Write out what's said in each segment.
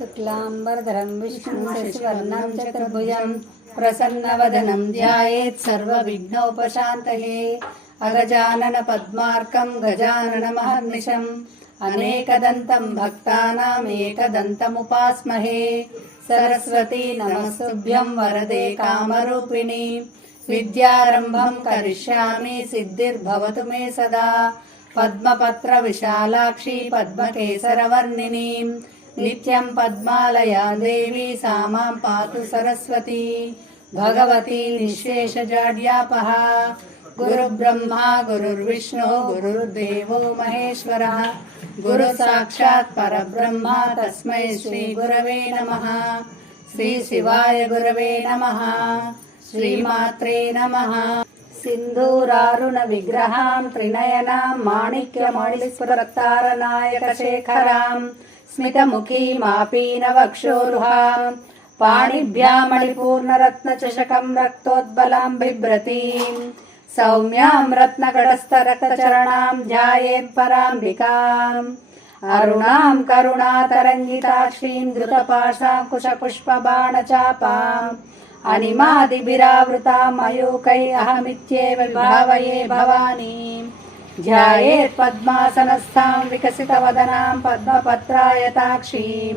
शुक्लांबरधरं विष्णुं शशिवर्णं चतुर्भुजं प्रसन्नवदनं ध्यायेत् सर्वविघ्नोपशान्तये। अगजानन पद्मार्कं गजाननमहर्निशम् अनेकदन्तं भक्तानाम् एकदन्तमुपास्महे। सरस्वती नमस्तुभ्यं वरदे कामरूपिणी। विद्यारम्भं करिष्यामि सिद्धिर्भवतु मे सदा। पद्मपत्र विशालाक्षी पद्मकेसरवर्णिनी नित्यं पद्मालया देवी सा मां पातु सरस्वती। भगवती निःशेषजाड्यापः गुरुब्रह्मा गुरुर्विष्णुः गुरुर्देवो महेश्वरः गुरुसाक्षात् परब्रह्म तस्मै श्रीगुरवे नमः। श्रीशिवाय गुरवे नमः। श्रीमात्रे नमः। सिन्धूरारुण विग्रहां त्रिनयनां माणिक्यमौलिस्फुरत्तारनायकशेखरां स्मितमुखीमापीनवक्षोरुहां पाणिभ्यामणिपूर्णरत्नचषकं रक्तोद्बलां बिभ्रतीं सौम्यां रत्नगडस्थरक्तचरणां ध्यायेत् पराम्बिकाम् अरुणां करुणातरङ्गिताक्षीं धृतपाशाङ्कुशपुष्पबाणचापाम् अनिमादिभिरावृतां मयूखैः अहमित्येव विभावये भवानीं। ध्यायेत् पद्मासनस्थां विकसितवदनां पद्मपत्रायताक्षीं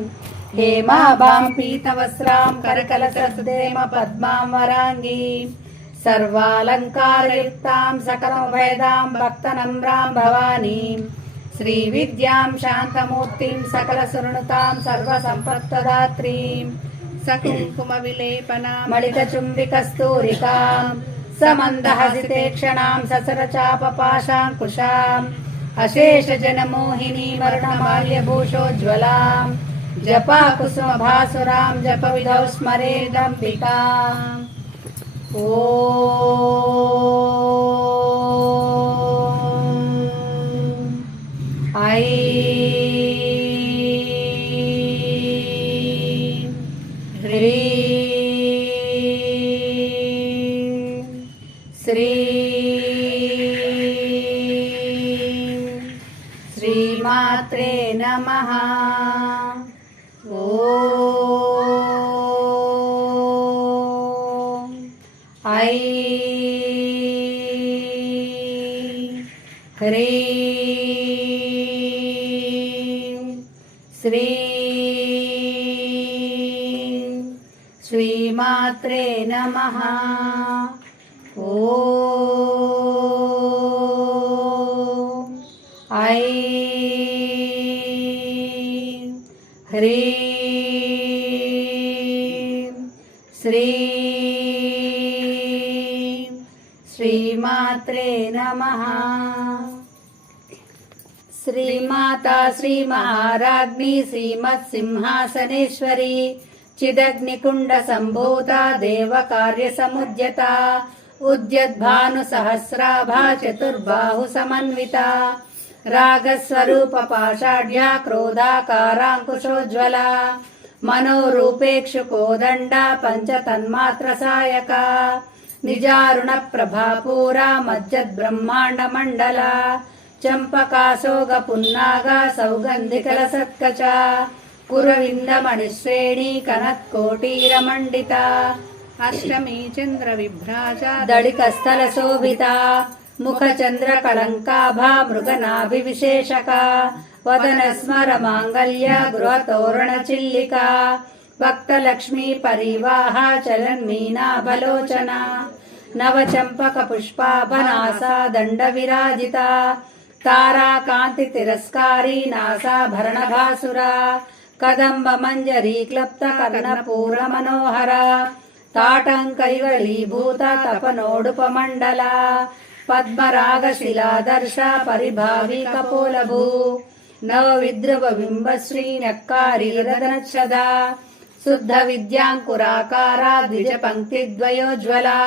हेमाभां पीतवस्त्रां करकलसद्देम पद्मां वराङ्गीं सर्वालङ्कारयुक्तां सकलभेदां भक्तनम्रां भवानीं श्रीविद्यां शान्तमूर्तिं सकलसुरनुतां सर्वसम्पत्प्रदात्रीं सकुङ्कुमविलेपनां मणिकचुम्बिकस्तूरिकां समन्दहसितेक्षणां ससरचापपाशाङ्कुशाम् अशेषजनमोहिनीं वर्णमाल्यभूषोज्ज्वलां जपाकुसुमभासुरां जपविधौ स्मरेदम्बिकाम्। ॐ ऐं ह्रीं श्रीं श्रीमात्रे नमः। ॐ ऐं ह्रीं श्रीं श्रीमात्रे नमः। ॐ ऐं ह्रीं श्रीं श्रीमात्रे नमः। श्रीमाता श्रीमहाराज्ञी श्रीमत्सिंहासनेश्वरी चिदग्निकुण्डसम्भूता देवकार्यसमुद्यता उद्यद्भानुसहस्राभा चतुर्बाहुसमन्विता रागस्वरूपपाषाढ्या क्रोधाकाराङ्कुशोज्ज्वला मनोरूपेक्षुकोदण्डा पञ्चतन्मात्रसायका निजारुणप्रभापूरा मज्जद्ब्रह्माण्डमण्डला चम्पकासोगपुन्नागा सौगन्धिकलसत्कचा कुरविन्दमणिश्रेणी कनत्कोटीरमण्डिता अष्टमी चन्द्रविभ्राजा दळिकस्थलशोभिता मुखचन्द्रकलङ्काभा मृगनाभिविशेषका वदनस्मरमाङ्गल्य गृहतोरणचिल्लिका भक्तलक्ष्मी परिवाहा चलन्मीनाभलोचना नवचम्पकपुष्पाभनासा दण्डविराजिता ताराकान्तितिरस्कारी नासाभरणभासुरा कदम्बमञ्जरी क्लप्तकर्णपूरमनोहरा ताटङ्कैवलीभूता तपनोडुपमण्डला पद्मरागशिलादर्शा परिभावी कपोलभू नवविद्रुवबिम्बश्री न्यक्कारीरदनच्छदा शुद्धविद्याङ्कुराकारा द्विजपङ्क्तिद्वयोज्ज्वला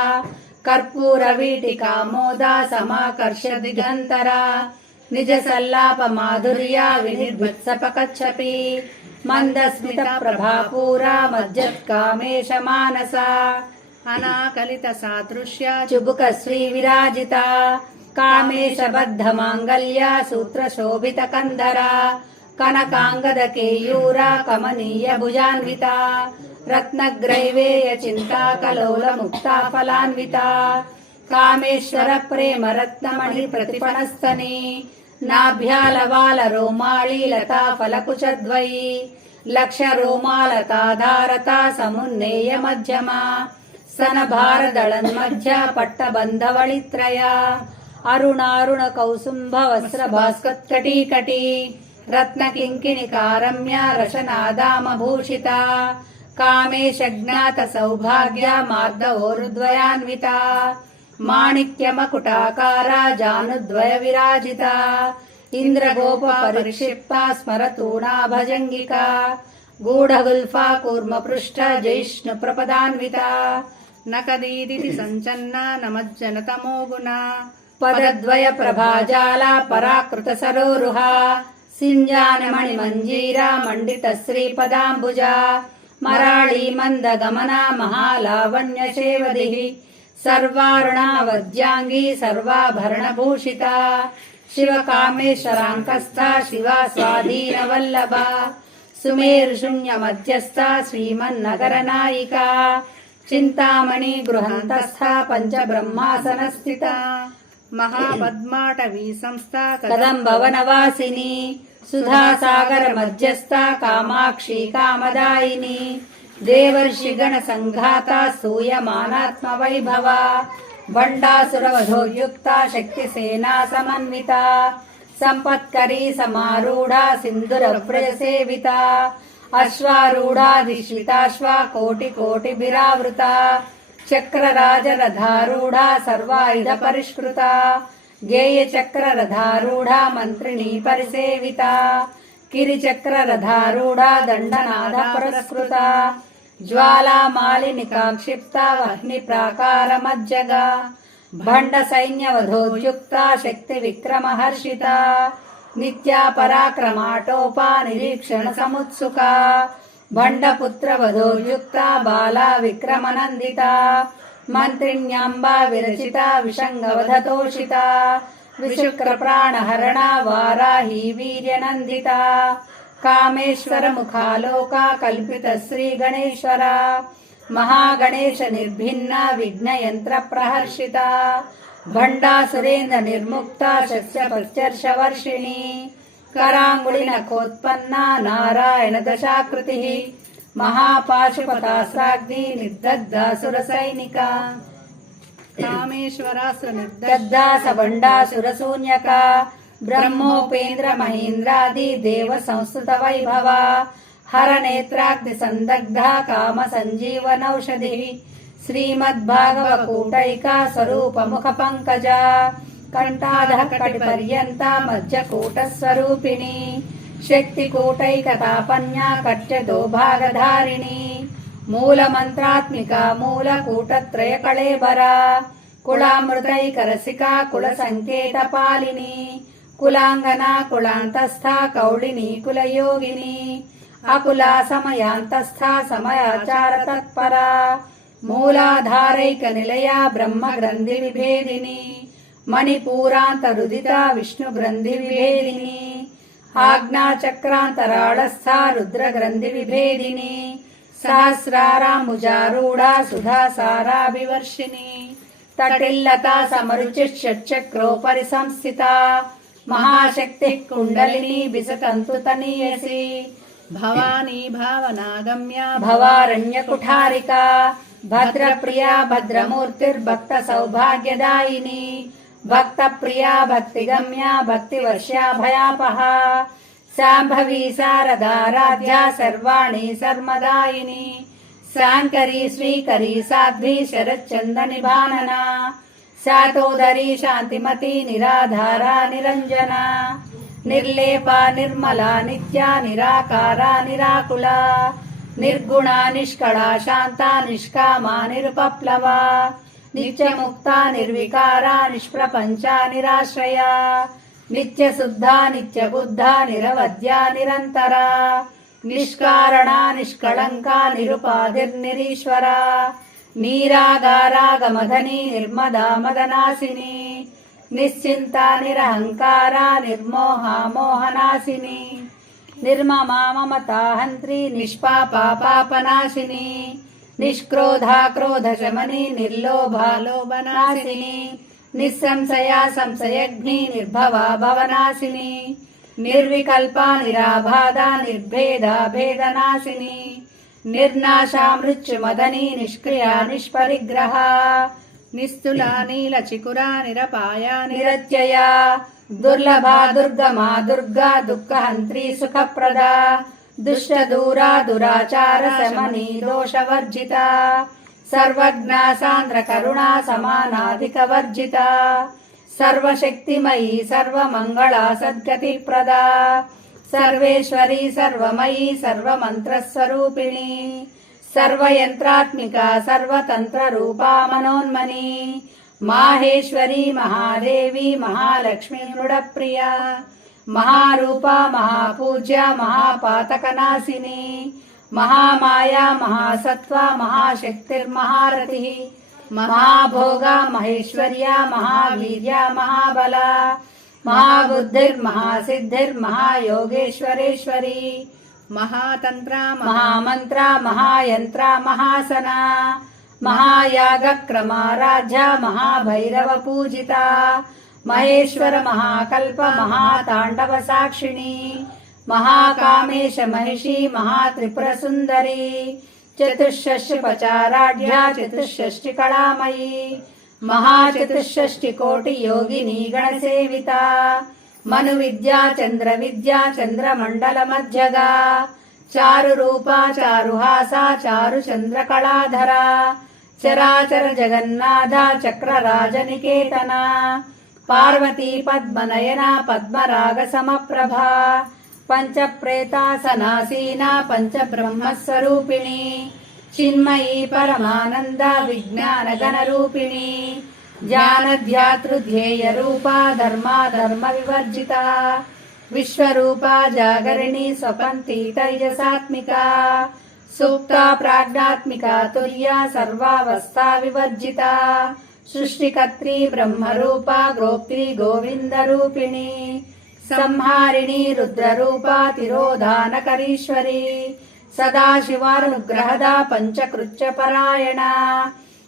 कर्पूरवीटिकामोदा समाकर्ष्य दिगन्तरा निजसल्लापमाधुर्या विनिर्भत्सपकच्छपि मन्दस्मितप्रभापूरा मज्जत्कामेशमानसा अनाकलितसादृश्या चुबुकश्रीविराजिता कामेशबद्धमाङ्गल्या सूत्रशोभितकन्धरा కనకాంగద కేయూర కమనీయ భుజాన్విత రత్నగ్రైవేయ చింతాకలోల ముక్తా ఫలాన్విత కామేశ్వర ప్రేమ రత్నమణి ప్రతిఫనస్తని నాభ్యాలవాల రోమాళీ లతా ఫలకుచద్వయి లక్ష రోమాలతాధారత సమున్నేయ మధ్యమ స్తన భారదళన్మధ్య పట్టబంధవళిత్రయ అరుణారుణ కౌసుంభ వస్త్ర భాస్కత్కటీకటి రత్న కింకిణికారమ్య రశనాదామభూషిత కామేశ జ్ఞాత సౌభాగ్య మార్దవోరుద్వయాన్విత మాణిక్యమకుటాకార జానుద్వయ విరాజిత ఇంద్రగోప పరిక్షిప్త స్మరతూణా భజంగిక గూఢగుల్ఫా కూర్మ పృష్ఠ జైష్ణు ప్రపదాన్విత నకదీదితి సంచన్న నమజ్జనతమో గుణ పదద్వయ ప్రభాజాల పరాకృత సరోరుహ సింజానమణి మంజీర మండిత శ్రీపదాంబుజ మరాళీ మంద గమన మహాలావణ్య సేవది సర్వారుణావద్యాంగీ సర్వాభరణభూషిత శివ కామేశ్వరాంకస్థ శివ స్వాధీన వల్లభ సుమేరు శూన్య మధ్యస్థ శ్రీమన్నగర నాయిక చింతామణి గృహంతస్థ పంచబ్రహ్మాసన స్థిత మహాపద్మాటవీ సంస్థ కదంబవనవాసిని సుధాసాగర మధ్యస్థ కామాక్షి కామదాయిని దేవర్షి గణ సంఘాత స్తూయమానాత్మ వైభవ భండాసురవధోయుక్త శక్తి సేనా సమన్విత సంపత్కరీ సమారూఢ సింధురప్రయ సేవిత అశ్వారూఢాధిశ్వితాశ్వ కోటి కోటి బిరావృత చక్రరాజరథారూఢ సర్వాయుధ పరిష్కృత గేయ చక్రరథారూఢ మంత్రిణీ పరిసేవిత కిరిచక్రరథారూఢ దండనాథ పురస్కృత జ్వాలామాలిని కాక్షిప్త వహ్ని ప్రాకార మజ్జగ భండ సైన్యవధోద్యుక్త శక్తి విక్రమహర్షిత నిత్యా పరాక్రమాటోపా నిరీక్షణ సముత్సుక భండపుత్ర వధోద్యుక్త బాలా విక్రమనందిత మంత్రిణ్యాంబా విరచిత విషంగవధతోషిత విశుక్ర ప్రాణహరణ వారాహి వీర్యనందిత కామేశ్వర ముఖాలోక కల్పిత శ్రీ గణేశ్వర మహాగణేశ నిర్భిన్న విఘ్నయంత్ర ప్రహర్షిత భండాసురేంద్ర నిర్ముక్త శస్య ప్రత్యర్షవర్షిణి కరాంగుళి నఖోత్పన్న నారాయణ దశాకృతి మహాపాశుపతాస్రాగ్ని నిర్దగ్ధాసుర సైనిక కామేశ్వరాసుర నిర్దగ్ధాస భండాసుర శూన్యక బ్రహ్మోపేంద్ర మహేంద్రాది దేవ సంస్కృత వైభవ హర నేత్రాగ్ని సందగ్ధ కామ సంజీవనౌషధి శ్రీమద్భాగవకూటైక స్వరూప ముఖ పంకజ కంఠాధ కటి పర్యంత మధ్యకూట స్వరూపిణి శక్తి కూటైక తాపన్య కట్యదో భాగధారిణి మూల మంత్రాత్మిక మూల కూటత్రయ కళేబర కులామృతైక రసిక కుల సంకేత పాలిని కులాంగన కులాంతస్థ కౌళిని కులయోగిని అకుల సమయాంతస్థ సమయాచార తత్పర మూలాధారైక నిలయ బ్రహ్మ గ్రంథి విభేదిని మణిపూరాంతరుదిత విష్ణు గ్రంథి విభేదిని ఆజ్ఞాచక్రాంతరాళస్థ రుద్ర గ్రంథి విభేదిని సహస్రారాముజారూఢ సుధాసారాభివర్షిణి తటిల్లత సమరుచి షట్చక్రోపరి సంస్థిత మహాశక్తి కుండలిని బిసతంతు తనీయసి భవానీ భావనాగమ్య భవారణ్య కుఠారిక భద్రప్రియా భద్రమూర్తిర్భక్త సౌభాగ్యదాయిని భక్త ప్రియా భక్తిగమ్య భక్తివర్ష్యా భయాపహ శాంభవి శారదారాధ్య సర్వాణి సర్మదాయిని శాంకరీ శ్రీకరీ సాధ్వి శరచ్చంద నిభానన శాతోదరీ శాంతిమతి నిరాధారా నిరంజన నిర్లేప నిర్మలా నిత్య నిరాకార నిరాకుల నిర్గుణ నిష్కళ శాంత నిష్కామ నిరుపప్లవ నిత్యముక్త నిర్వికార నిష్ప్రపంచ నిరాశ్రయ నిత్యశుద్ధ నిత్యబుద్ధ నిరవధ్య నిరంతర నిష్కారణ నిష్కళంక నిరుపాధిర్నిరీశ్వర నీరాగారాగమధని నిర్మదా మదనాశిని నిశ్చింత నిరహంకార నిర్మోహ మోహనాశిని నిర్మమా మమతా హంత్రి నిష్పాపా పాపనాశిని నిష్క్రోధా క్రోధశమని నిర్లోభా లోభనాశిని నిస్సంశయా సంశయగ్ని నిర్భవా భవనాశిని నిర్వికల్పా నిరాబాధా నిర్భేదా భేదనాశిని నిర్నాశా మృత్యుమదని నిష్క్రియా నిష్పరిగ్రహ నిస్తులా నీలచికురా నిరపాయా నిరత్యయా దుర్లభా దుర్గమా దుర్గా దుఃఖహంత్రి సుఖప్రదా దుష్టదూరా దురాచార శమని దోషవర్జిత సర్వజ్ఞా సాంద్ర కరుణా సమానాధిక వర్జిత సర్వశక్తిమయీ సర్వమంగళా సద్గతి ప్రదా సర్వేశ్వరీ సర్వమయీ సర్వమంత్రస్వరూపిణి సర్వయంత్రాత్మిక సర్వతంత్ర రూపా మనోన్మని మాహేశ్వరీ మహాదేవి మహాలక్ష్మీ మృడప్రియా మహారూపా మహాపూజ్య మహాపాతకనాశిని మహామాయా మహాసత్వ మహాశక్తిర్మహారథి మహాభోగా మహేశ్వర్య మహావీర్య మహాబల మహాబుద్ధిర్మహాసిద్ధిర్మహాయోగేశ్వరేశ్వరి మహాతంత్ర మహామంత్ర మహాయంత్ర మహాసన మహాయాగక్రమారాధ్య మహాభైరవ పూజిత మహేశ్వర మహాకల్ప మహాతాండవ సాక్షిణి మహాకామేశ మహిషి మహాత్రిపుర సుందరి చతుషష్టి పచారాఢ్య చతుషష్టి కళామయీ మహాచతుషష్టి కోటి యోగిని గణసేవిత మను విద్యా చంద్ర విద్యా చంద్రమండల మధ్యగా చారు రూపా చారుహాస చారు చంద్ర కళాధర చరాచర జగన్నాథ చక్రరాజనికేతన పార్వతీ పద్మనయన పద్మరాగ సమప్రభా పంచప్రేతాసనాసీన పంచబ్రహ్మస్వరూపిణి చిన్మయీ పరమానంద విజ్ఞాన గణరూపిణి ధ్యానధ్యాతృధ్యేయ రూపా ధర్మ వివర్జిత విశ్వరూపా జాగరిణి స్వపంతి తైజసాత్మిక సూక్త ప్రాజ్ఞాత్మిక తుర్య సర్వావస్థా వివర్జిత సృష్టికర్త్రి బ్రహ్మరూపా గోప్త్రి గోవింద రూపిణి సంహారిణి రుద్రరూపా తిరోధానకరీశ్వరి సదాశివానుగ్రహద పంచకృత్య పరాయణ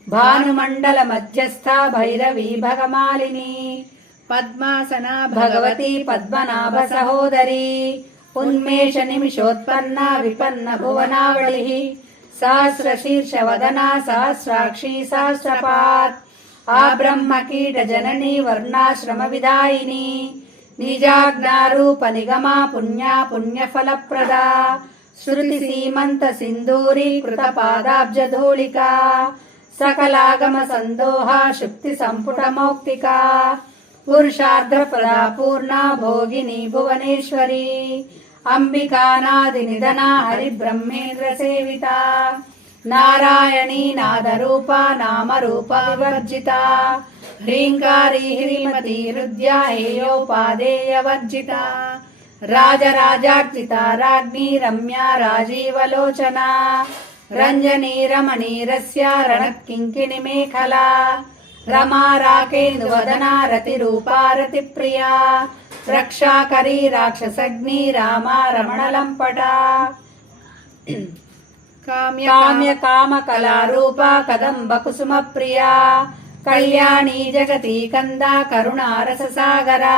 భానుమండల మధ్యస్థ భైరవీ భగమాలిని పద్మాసన భగవతి పద్మనాభ సహోదరి ఉన్మేష నిమిషోత్పన్న విపన్న భువనావళి సహస్ర శీర్ష వదన సహస్రాక్షి సహస్రపాత్ ఆ బ్రహ్మ కీట జనని వర్ణాశ్రమ విదాయిని నిజాజ్ఞారూప నిగమా పుణ్యఫలప్రదా శృతి సీమంత సింధూరీకృత పాదాబ్జధూళికా సకలాగమ సందోహ శుక్తి సంపుట మౌక్తికా పురుషార్థప్రదా పూర్ణ భోగిని భువనేశ్వరి అంబికానాది నిధన హరిబ్రహ్మేంద్ర సేవిత నారాయణీ నాదరూప నామరూప వివర్జిత హ్రీంకారీ హ్రీమతి హృద్యా హేయోపాదేయ వర్జిత రాజరాజార్చిత రాజ్ఞీ రమ్యా రాజీవలోచన రంజనీ రమణీరస్య రణకింకిణి మేఖలా రమా రాకేందువదనా రతిరూపా రతిప్రియా రక్షాకరీ రాక్షసగ్ని రామా రమణలంపట కామ్య కామ కళారూప కదంబ కుసుమ ప్రియా కళ్యాణీ జగతి కంద కరుణారస సాగరా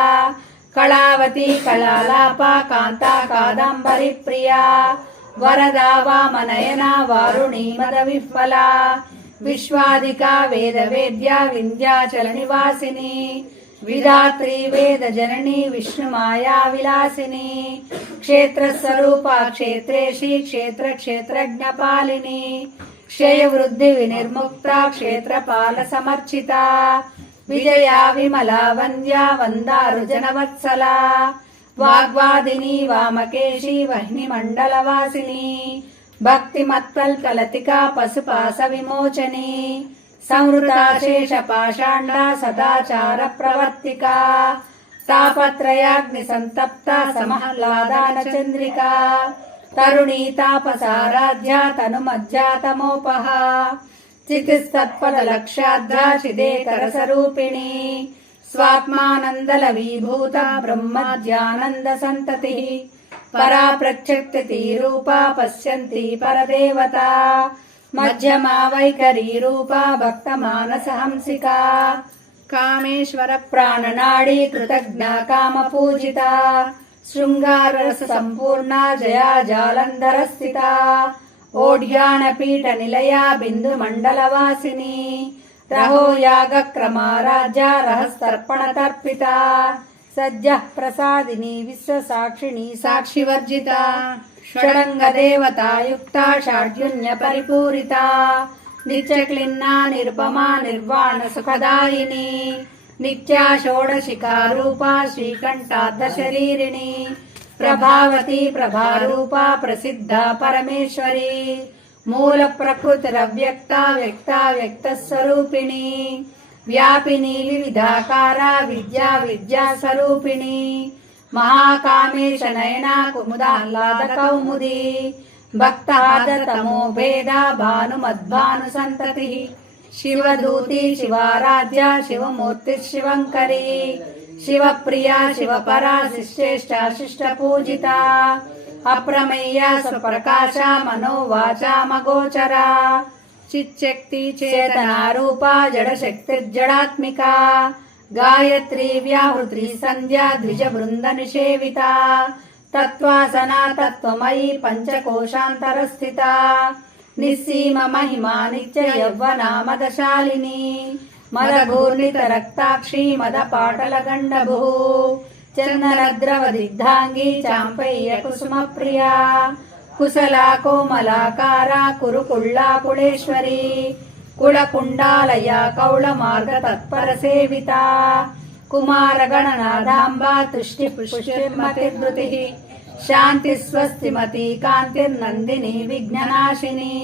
కళావతి కళాలాప కాంతా కాదంబరి ప్రియా వరదా వామనయన వారుణీ మద విఫలా విశ్వాదికా వేద వేద్య వింధ్యాచల నివాసిని విధాత్రి వేద జనని విష్ణుమాయా విలాసిని క్షేత్రస్వరూప క్షేత్రేషి క్షేత్రజ్ఞపాలిని క్షయవృద్ధి వినిర్ముక్త క్షేత్రపాల సమర్చిత విజయా విమలా వంద్యా వందారు జనవత్సలా వాగ్వాదిని వామకేశి వహ్ని మండలవాసిని భక్తి మత్కల్కలతికా పశుపాస విమోచని సంవృతాశేష పాషాండ సదాచార ప్రవర్తికా తాపత్రయాగ్ని సంతప్త సమహ్లాదాన చంద్రికా తరుణీ తాపసారాధ్య తనుమధ్యాతమోపహ చితిస్తత్పద లక్ష్యాద్ర చిదేకర స్వరూపిణి స్వాత్మానందల విభూత బ్రహ్మజ్ఞానంద సంతతి परा प्रक्षिप्ति रूपा पश्यन्ति परदेवता मध्यमा वैखरी रूपा भक्तमानसहंसिका कामेश्वर प्राणनाडी कृतज्ञा कामपूजिता शृंगाररस संपूर्णा जया जालंधर स्थिता ओढ्यानपीठ निलया बिंदु मंडलवासिनी रहो यागक्रमाराध्या रहस्तर्पण तर्पिता सद्यः प्रसादिनी विश्वसाक्षिणी साक्षिवर्जिता षडंग देवता युक्ता षाड्युन्य परिपूरिता नित्यक्लिन्ना निरुपमा निर्वाण सुखदायिनी नित्या षोडशिका रूपा श्रीकंठार्धशरीरिणी प्रभावती प्रभारूपा प्रसिद्धा परमेश्वरी मूल प्रकृतिरव्यक्ता व्यक्ता व्यक्तस्वरूपिणी व्यापिनी विविधाकारा विद्या विद्या स्वरूपिणी महाकामेश नयना कुमुदाह्लाद कौमुदी भक्तादतमो भेदा भानुमद्भानुसन्ततिः शिवदूती शिवाराध्या शिवमूर्ति शिवंकरी शिवप्रिया शिवपरा शिष्टेष्टा शिष्टपूजिता अप्रमेया स्वप्रकाशा मनोवाचा मगोचरा चिच्शक्ति चेतना रूपा जडशक्तिर्जडात्मिका गायत्री व्याहृत्री संध्या द्विजवृंद निषेविता तत्त्वासना तत्त्वमयी पंचकोशान्तरस्थिता निस्सीम महिमा नित्य यौवना मदशालिनी मदघूर्णित रक्ताक्षी मदपाटल गण्डभुः चन्दनद्रव दिग्धांगी चाम्पय्य कुसुम प्रिया कुशला कोमलाकारा कुरुकुल्ला कुलेश्वरी कुलकुण्डालया कौलमार्ग तत्पर सेविता कुमार गणनादाम्बा तुष्टि पुष्टिर्मतिर्धृतिः शांति स्वस्तिमती कांतिर्नंदिनी विघ्ननाशिनी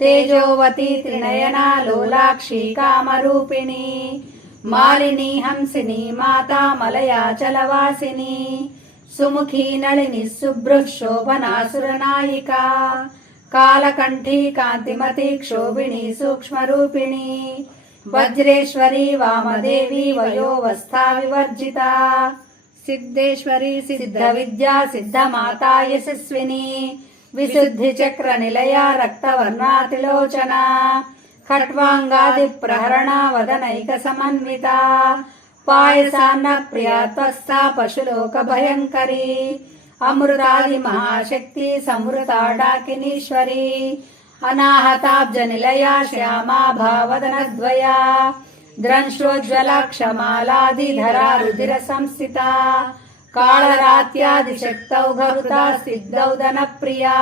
तेजोवती त्रिनयना लोलाक्षी कामरूपिणी मालिनी हंसिनी माता मलयाचलवासिनी सुमुखी नलिनी शुभ्रुः शोभनासुरनायिका कालकंठी कांतिमती क्षोभिणी सूक्ष्मरूपिणी वज्रेश्वरी वामदेवी वयोवस्था विवर्जिता सिद्धेश्वरी सिद्ध विद्या सिद्ध माता यशस्विनी विशुद्धि चक्र निलया रक्तवर्णातिलोचना खट्वांगादि प्रहरणा वदनैक समन्विता पायसान्न प्रिया त्वस्ता पशुलोक भयंकरी अमृतादि महाशक्ति समृता डाकिनीश्वरी अनाहताब्ज निलया श्यामा भावदनद्वया द्रंशोज्ज्वलाक्षमालादिधरा रुधिर संस्थिता कालरात्यादिशक्तौघरुता सिद्धौदनप्रिया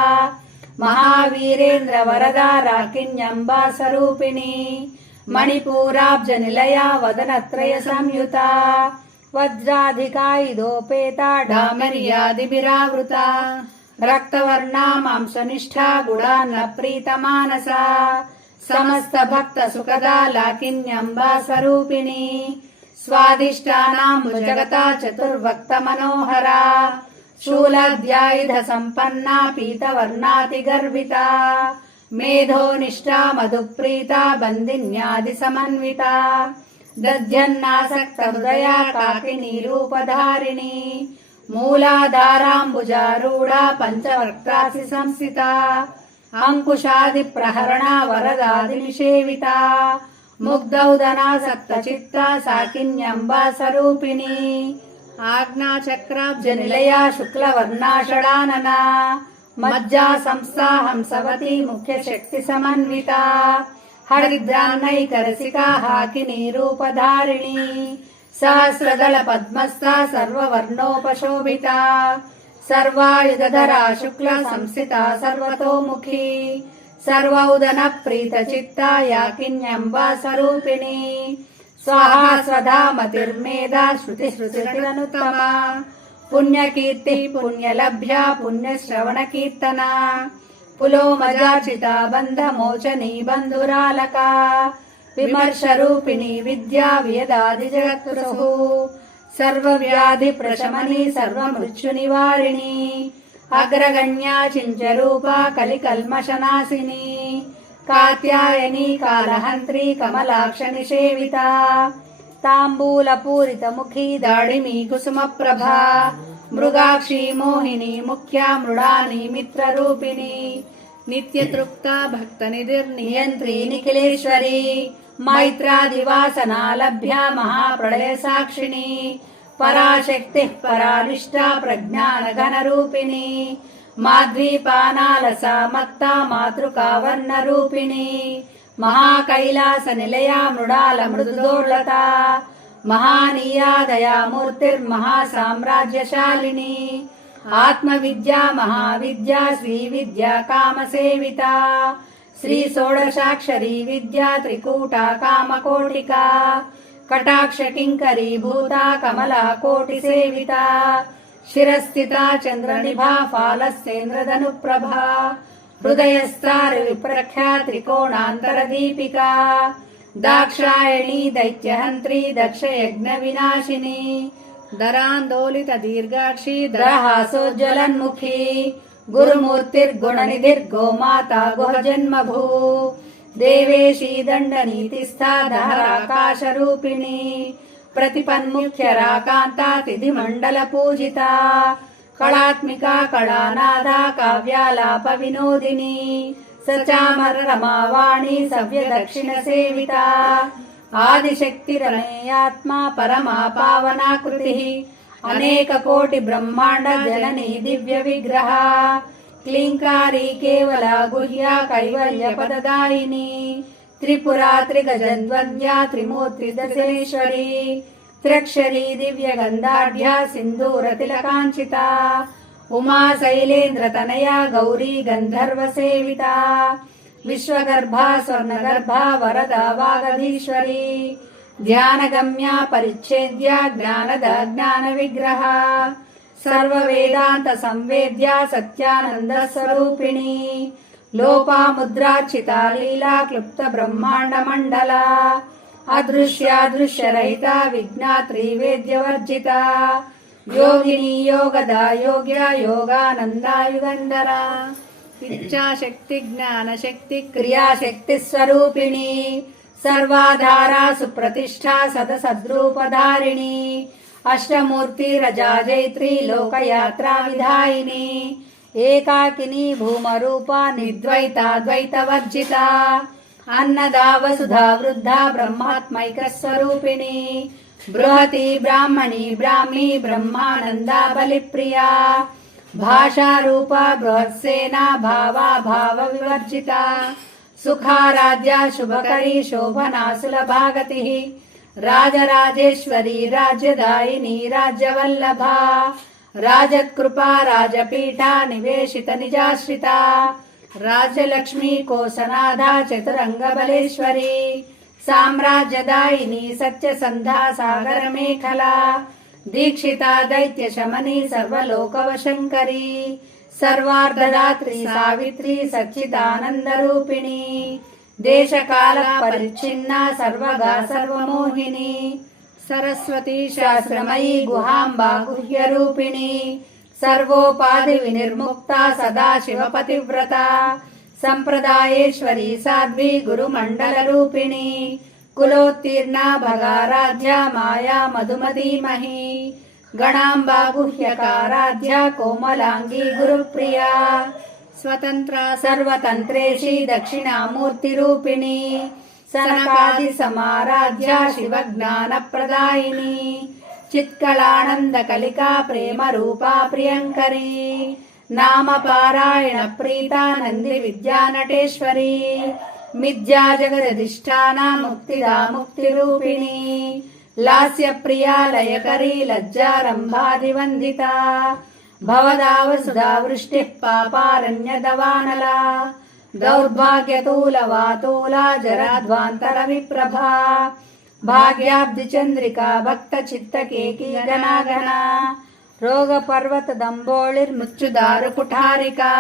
महावीरेन्द्र वरदा राकिन्यम्बा स्वरूपिणी मणिपूराब्ज निलया वदनत्रय संयुता वज्राधिकायुधोपेता डामर्यादिभिरावृता रक्तवर्णा मांसनिष्ठा गुणान्न प्रीतमानसा समस्त भक्त सुखदा लाकिन्यम्बा स्वरूपिणी स्वादिष्टानां जगता चतुर्भक्त मनोहरा शूलाद्यायुध संपन्ना पीतवर्णाति गर्विता मेधोनिष्ठा मधुप्रीता बन्दिन्यादि समन्विता दध्यन्नासक्त हृदया काकिनी रूपधारिणी मूलाधाराम्बुजारूढा पंचवक्त्रासि संस्थिता अंकुशादि प्रहरणा वरदादि निषेविता मुग्धौदना सप्तचित्ता साकिन्यम्बा स्वरूपिणी आज्ञाचक्राब्ज निलया शुक्लवर्णा षडानना मज्जा संस्था हंसवती मुख्य शक्ति समन्विता हरिद्रान्नैकरसिका हाकिनी रूपधारिणी सहस्रदल पद्मस्था सर्ववर्णोपशोभिता सर्वायुधधरा शुक्ल संस्थिता सर्वतोमुखी सर्वौदन प्रीत चित्ता याकिन्यम्बा स्वरूपिणी स्वाहा स्वधा मतिर्मेधा श्रुति श्रुतिरनुत्तमा पुण्यकीर्ति पुण्यलभ्या पुण्यश्रवण कीर्तना पुलोमजाचिता बन्धमोचनी बन्धुरालका विमर्श रूपिणी विद्या वेदादि जगत्प्रभु सर्वव्याधि प्रशमनी सर्वमृत्यु निवारिणी अग्रगण्या चिंचरूपा कलिकल्मषनाशिनी कात्यायनी कालहन्त्री कमलाक्ष निषेविता ताम्बूलपूरितमुखी दाडिमी कुसुमप्रभा मृगाक्षी मोहिनी मुख्या मृडानी मित्ररूपिणी नित्यतृप्ता भक्तनिधिर्नियन्त्री निखिलेश्वरी मैत्रादिवासना लभ्या महाप्रलय साक्षिणी पराशक्तिः परानिष्ठा प्रज्ञानघनरूपिणी माध्वीपानालसा मत्ता मातृका वर्णरूपिणी महाकैलासनिलया मृडालमृदुदोर्लता महानीया दयामूर्तिर्महासाम्राज्यशालिनी आत्मविद्या महाविद्या श्रीविद्या कामसेविता श्री षोडशाक्षरी विद्या त्रिकूटा कामकोटिका कटाक्ष किंकरी भूता कमला कोटिसेविता शिरस्थिता चंद्रनिभा फालस्येन्द्रधनुप्रभा हृदयस्तार विप्रख्या त्रिकोणान्तरदीपिका दाक्षायणी दैत्यहन्त्री दक्षयज्ञ विनाशिनी दरान्दोलित दीर्घाक्षी दरहासोज्ज्वलन्मुखी गुरुमूर्तिर्गुणनिधिर्गोमाता गुहजन्मभू देवेशी दण्डनीतिस्था दहराकाशरूपिणी प्रतिपन्मुख्यराकान्ता तिथिमण्डलपूजिता कलात्मिका कलानादा काव्यालापविनोदिनी सचामररमावाणी सव्यदक्षिणसेविता आदिशक्तिरमेयात्मा परमा पावनाकृतिः अनेककोटिब्रह्माण्ड जननी दिव्यविग्रह क्लीङ्कारी केवला गुह्या कैवल्यपददायिनी त्रिपुरा त्रिगजद्वन्द्या त्रिमूर्तिदशेश्वरी त्र्यक्षरी दिव्यगन्धाढ्या सिन्दूरतिलकाञ्चिता उमा शैलेन्द्रतनया गौरी गन्धर्वसेविता विश्वगर्भा स्वर्णगर्भा वरदा वागधीश्वरी ध्यानगम्या परिच्छेद्या ज्ञानदा ज्ञानविग्रह सर्ववेदान्त संवेद्या सत्यानन्दस्वरूपिणी लोपामुद्रार्चिता लीला क्लुप्त ब्रह्माण्डमण्डला अदृश्यादृश्यरहिता विज्ञात्री वेद्यवर्जिता योगिनी योगदा योग्या योगानन्दा युगन्धरा इच्छाशक्ति ज्ञानशक्ति क्रियाशक्ति स्वरूपिणी सर्वाधारा सुप्रतिष्ठा सदसद्रूपधारिणी अष्टमूर्ति रजा जैत्री लोकयात्रा विधायिनी एकाकिनी भूमरूपा निर्द्वैता द्वैतवर्जिता अन्नदा वसुधा वृद्धा ब्रह्मात्मैक स्वरूपिणी बृहती ब्राह्मणी ब्राह्मी ब्रह्मानंदा बलिप्रिया भाषा रूपा बृहत्सेना भावा भाव विवर्जिता सुखाराध्या शुभकरी शोभना सुलभागतिः राजराजेश्वरी राज्यदायिनी राज्यवल्लभा राजत्कृपा राजपीठा निवेशित निजाश्रिता राज्यलक्ष्मी कोसनाधा चतुरंगबलेश्वरी साम्राज्यदायिनी सत्यसन्धा सागर मेखला दीक्षिता दैत्य शमनी सर्वलोकवशंकरी सर्वार्धदात्री सावित्री सच्चिदानंदरूपिणी देशकाल परिच्छिन्ना सर्वगा सर्वमोहिनी सरस्वती शास्त्रमयी गुहांबा गुह्यरूपिणी सर्वोपाधि विनिर्मुक्ता सदा शिवपतिव्रता संप्रदायेश्वरी साध्वी गुरुमण्डलरूपिणी कुलोत्तीर्णा भगाराध्या माया मधुमतीमही गणांबा गुह्यकाराध्या कोमलांगी गुरुप्रिया स्वतंत्रा सर्वतंत्रेशी दक्षिणामूर्तिरूपिणी सनकादि समाराध्या शिवज्ञानप्रदायिनी चित्कलानंदकलिका प्रेम रूपा प्रियंकरी नाम पारायण प्रीता नंदी विद्या नटेश्वरी मिथ्या जगदधिष्ठाना मुक्तिदा मुक्तिरूपिणी लास्य प्रिया लयकरी लज्जारंभादिवंदिता भवदावसुधा वृष्टिः पापारण्यदवानला दौर्भाग्यतूलवातूला जराध्वान्तरविप्रभा भाग्याब्धिचन्द्रिका भक्तचित्तकेकी घनाघना रोगपर्वतदम्बोळिर्मुच्चुदारुकुठारिका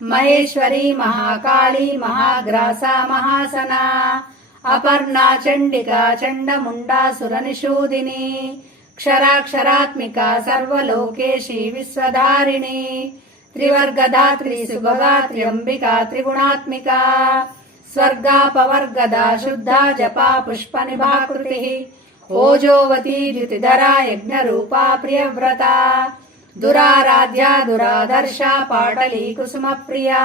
महेश्वरी महाकाली महाग्रासा महासना अपर्णा चण्डिका चण्डमुण्डासुरनिषूदिनी क्षराक्षरात्मिका सर्वलोकेशी विश्वधारिणी त्रिवर्गधात्री सुभगा त्र्यम्बिका त्रिगुणात्मिका स्वर्गापवर्गदा शुद्धा जपा पुष्पनिभाकृतिः ओजोवती द्युतिधरा यज्ञरूपा प्रियव्रता दुराराध्या दुरादर्शा पाटली कुसुमप्रिया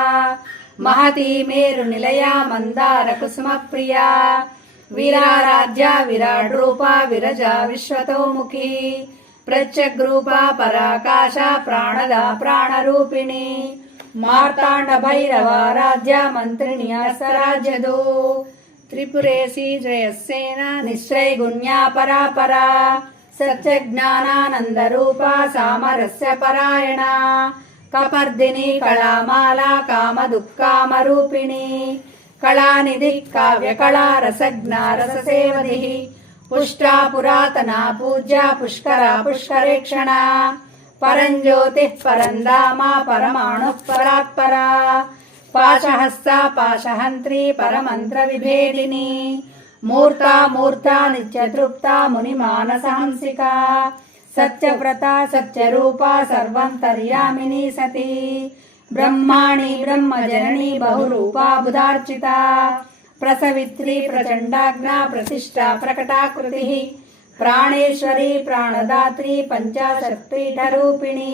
महती मेरुनिलया मन्दार कुसुमप्रिया वीराराध्या विराट रूपा विरजा विश्वतोमुखी प्रत्यग्रूपा पराकाशा प्राणदा प्राणरूपिणी मार्ताण्ड भैरवाराध्या मन्त्रिण्या सराज्यदो त्रिपुरेशी जयसेना निश्चैगुण्या परापरा सत्यज्ञानानन्दरूपा सामरस्य परायणा कपर्दिनी कलामाला कामदुःखामरूपिणी कलानिधि काव्यकला रसज्ञा रससेवधिः पुष्टा पुरातना पूज्या पुष्करा पुष्करेक्षणा परञ्ज्योतिः परन्धामा परमाणुः परात्परा पाशहस्ता पाशहन्त्री परमन्त्रविभेदिनी मूर्ता मूर्ता नित्यतृप्ता मुनिमानसहंसिका सत्यव्रता सत्यरूपा सर्वन्तर्यामिनी सती ब्रह्माणि ब्रह्मजननी बहुरूपा बुधार्चिता प्रसवित्री प्रचण्डाग्ना प्रतिष्ठा प्रकटाकृतिः प्राणेश्वरी प्राणदात्री पञ्चाशत्पीठरूपिणी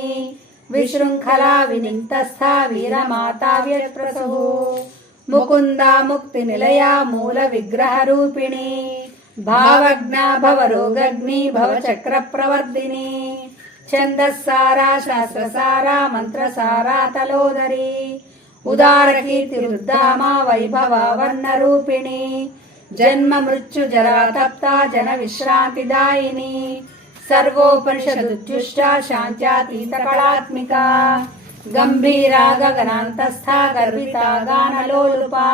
विशृङ्खला विनिक्तस्था वीरमाता व्यप्रसुः मुकुन्दा मुक्तिनिलया मूलविग्रहरूपिणी भावज्ञा भवरोगग्नि भवचक्रप्रवर्धिनी छन्दस्सारा शास्त्रसारा मन्त्रसारा तलोदरी उदारकीर्तिरुद्धामा वैभवा वर्णरूपिणी जन्म मृत्यु जरा तप्ता जनविश्रान्तिदायिनी सर्वोपनिषदुज्जुष्टा शान्त्यातीतकलात्मिका गम्भीरा गगनान्तस्था गर्विता गानलोलुपा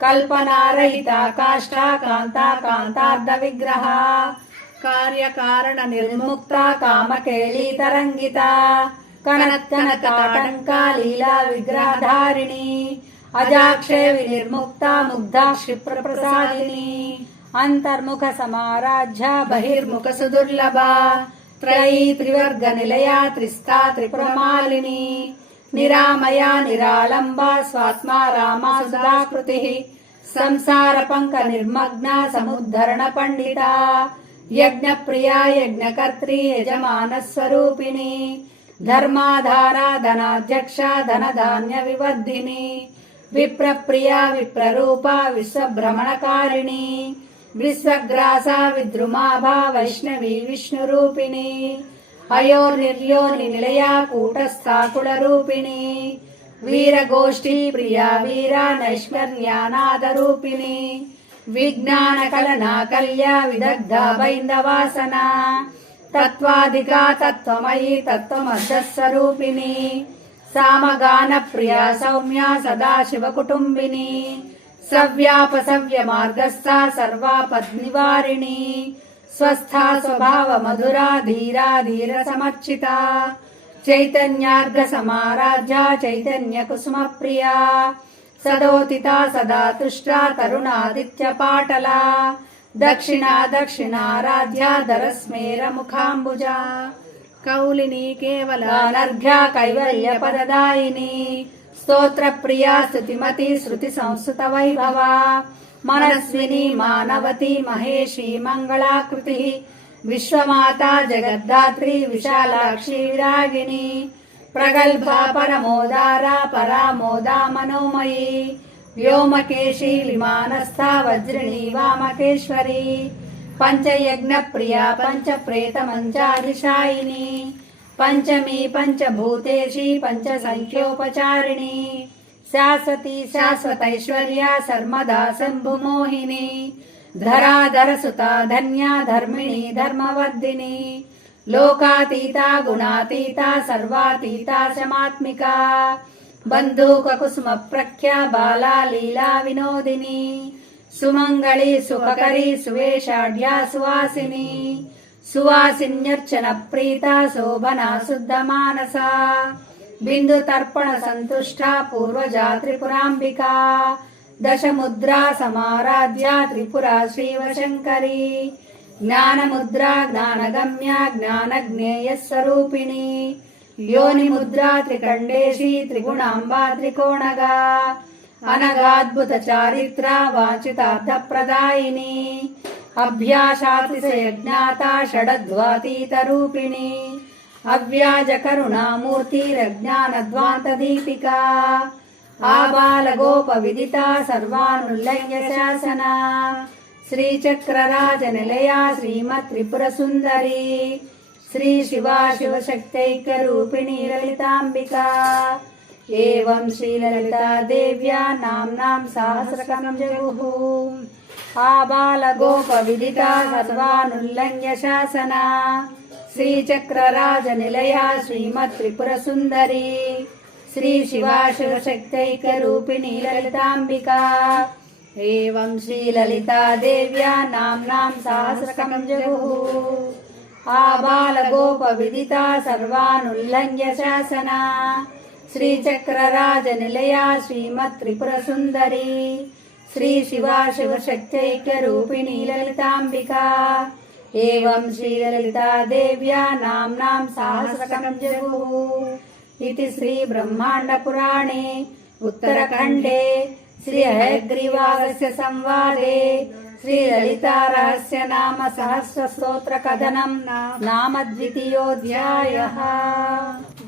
कल्पनारहिता काष्ठा कान्ता कान्तार्धविग्रहा कार्यकारणनिर्मुक्ता कामकेली तरङ्गिता कनत्कनकाटङ्का लीला विग्रहधारिणी अजाक्षे विनिर्मुक्ता मुग्धा क्षिप्रप्रसादिनी अंतर्मुख समाराध्या बहिर्मुख सुदुर्लभा त्रयी त्रिवर्गनिलया त्रिस्ता त्रिपुरमालिनी निरामया निरालम्बा स्वात्मा रामा सुधाकृतिः संसारपङ्क निर्मग्ना समुद्धरण पंडिता यज्ञप्रिया यज्ञकर्त्री यजमानस्वरूपिणी धर्माधारा धनाध्यक्षा धनधान्य विवर्धिनी विप्रप्रिया विप्ररूपा विश्वभ्रमणकारिणी विश्वग्रासा विद्रुमाभा वैष्णवी विष्णुरूपिणी अयोनिर्योनिनिलया कूटस्था कुलरूपिणी वीरगोष्ठी प्रिया वीरा नैष्कर्यानादरूपिणी विज्ञानकलना कल्या विदग्धा बैन्दवासना तत्त्वाधिका तत्त्वमयी तत्त्वमध्यस्वरूपिणी सामगानप्रिया सौम्या सदाशिवकुटुम्बिनी सव्यापसव्य मार्गस्था सर्वापद्निवारिणी स्वस्था स्वभाव मधुरा धीरा धीर समर्चिता चैतन्यार्घ समाराध्या चैतन्य कुसुम प्रिया सदोतिता सदा तुष्टा तरुणादित्य पाटला दक्षिणा दक्षिणाराध्या धरस्मेर मुखाम्बुजा कौलिनी केवलानर्घ्या कैवल्य पददायिनी स्तोत्र प्रिया स्तुतिमती श्रुति संस्कृत वैभवा मनस्विनी मानवती महेशी मंगलाकृतिः विश्वमाता जगद्धात्री विशालाक्षी विरागिणी प्रगल्भा परमोदारा परामोदा मनोमयी व्योमकेशी विमानस्था वज्रिणी वामकेश्वरी पंचयज्ञ प्रिया पंचप्रेत मंचाधिशायिनी पंचमी पंचभूतेशी पंचसंख्योपचारिणी शाश्वती शाश्वतैश्वर्या सर्वदा शम्भुमोहिनी धराधरसुता धन्या धर्मिणी धर्मवर्धिनी लोकातीता गुणातीता सर्वातीता शमात्मिका बन्धूककुसुम प्रख्या बाला लीला विनोदिनी सुमंगली सुखकरी सुवेशाढ्या सुवासिनी सुवासिन्यर्चन प्रीता शोभना शुद्ध मानसा बिंदु तर्पण संतुष्टा पूर्वजा त्रिपुरांबिका दशमुद्रा समाराध्या त्रिपुरा श्रीवशंकरी ज्ञानमुद्रा ज्ञानगम्या ज्ञानज्ञेय स्वरूपिणी योनिमुद्रा त्रिकंडेशी त्रिगुणांबा त्रिकोणगा अनगाद्भुत चारित्रा वांछितार्थ प्रदायिनी अभ्यासातिशयज्ञाता षडध्वातीत रूपिणी अव्याजकरुणामूर्तिरज्ञानध्वान्तदीपिका आबालगोपविदिता सर्वानुल्लङ्घ्य शासना श्रीचक्रराजनिलया श्रीमत्त्रिपुरसुन्दरी श्रीशिवा शिवशक्त्यैक्यरूपिणी ललिताम्बिका एवं श्रीललिता देव्या नाम्नां सहस्रकं जगुः आबालगोपविदिता सर्वानुल्लङ्घ्य शासना श्रीचक्रराजनिलया श्रीमत्त्रिपुरसुन्दरी श्रीशिवा शिवशक्त्यैक्यरूपिणी ललिताम्बिका एवं श्रीललिता देव्या नाम्नां सहस्रकं जगुः आबालगोपविदिता सर्वानुल्लङ्घ्य शासना श्रीचक्रराजनिलया श्रीमत्त्रिपुरसुन्दरी श्रीशिवा शिवशक्त्यैक्यरूपिणी ललिताम्बिका एवं श्रीललिता देव्या नाम्नां सहस्रकं जगुः इति श्रीब्रह्माण्डपुराणे उत्तरखण्डे श्री हयग्रीवागस्य संवादे श्रीललितारहस्य नाम सहस्रस्तोत्रकथनं नाम द्वितीयोऽध्यायः।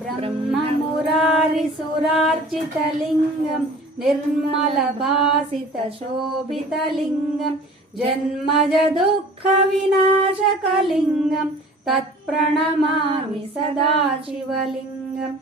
ब्रह्ममुरारिसुरार्चितलिङ्गं निर्मलभासितशोभितलिङ्गं जन्मजदुःखविनाशकलिङ्गं तत्प्रणमामि सदा शिवलिङ्गं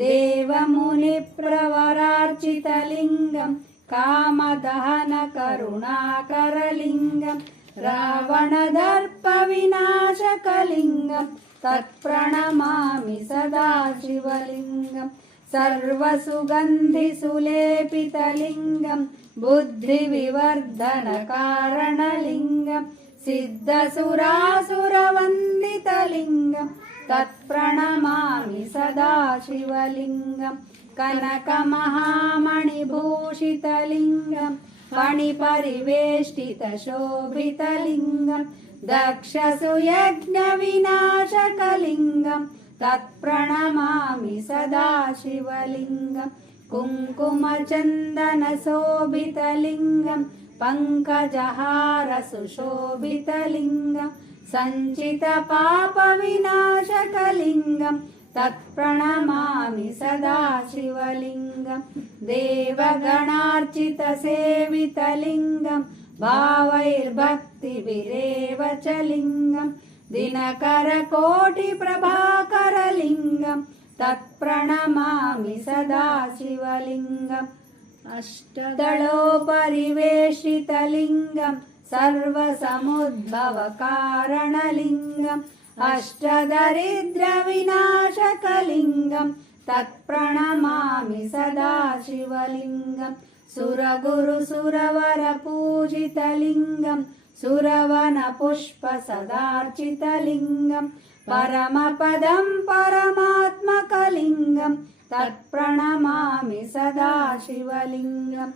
देवमुनिप्रवरार्चितलिङ्गं कामदहनकरुणाकरलिङ्गं रावणदर्पविनाशकलिङ्गं तत्प्रणमामि सदा शिवलिङ्गं सर्वसुगन्धिसुलेपितलिङ्गं बुद्धिविवर्धनकारणलिङ्गं सिद्धसुरासुरवन्दितलिङ्गं तत्प्रणमामि सदा शिवलिङ्गं कनकमहामणिभूषितलिङ्गं फणिपरिवेष्टितशोभितलिङ्गं दक्षसुयज्ञविनाशकलिङ्गं तत्प्रणमामि सदा शिवलिङ्गं कुङ्कुमचन्दनशोभितलिङ्गं पङ्कजहारसुशोभितलिङ्गं सञ्चितपापविनाशकलिङ्गं तत्प्रणमामि सदा शिवलिङ्गं देवगणार्चितसेवितलिङ्गं भावैर्भक्तिभिरेव च लिङ्गं दिनकरकोटिप्रभाकरलिङ्गं तत्प्रणमामि सदा शिवलिङ्गम् अष्टदलोपरिवेशितलिङ्गं सर्वसमुद्भवकारणलिङ्गम् अष्टदरिद्रविनाशकलिङ्गं तत्प्रणमामि सदा शिवलिङ्गं सुरगुरुसुरवरपूजितलिङ्गं सुरवनपुष्पसदार्चितलिङ्गं परमपदं परमात्मकलिङ्गं तत्प्रणमामि सदा शिवलिङ्गं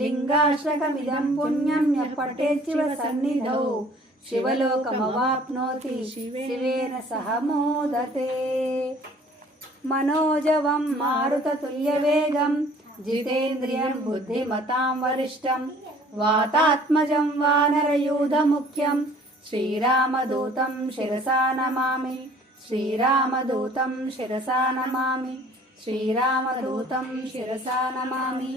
लिङ्गाष्टकमिदं पुण्यं यः पठेत् शिवसन्निधौ शिवलोकमवाप्नोति शिवेन सह मोदते मनोजवं मारुततुल्यवेगं जितेन्द्रियं बुद्धिमतां वरिष्ठं वातात्मजं वानरयूथमुख्यं श्रीरामदूतं शिरसा नमामि श्रीरामदूतं शिरसा नमामि श्रीरामदूतं शिरसा नमामि।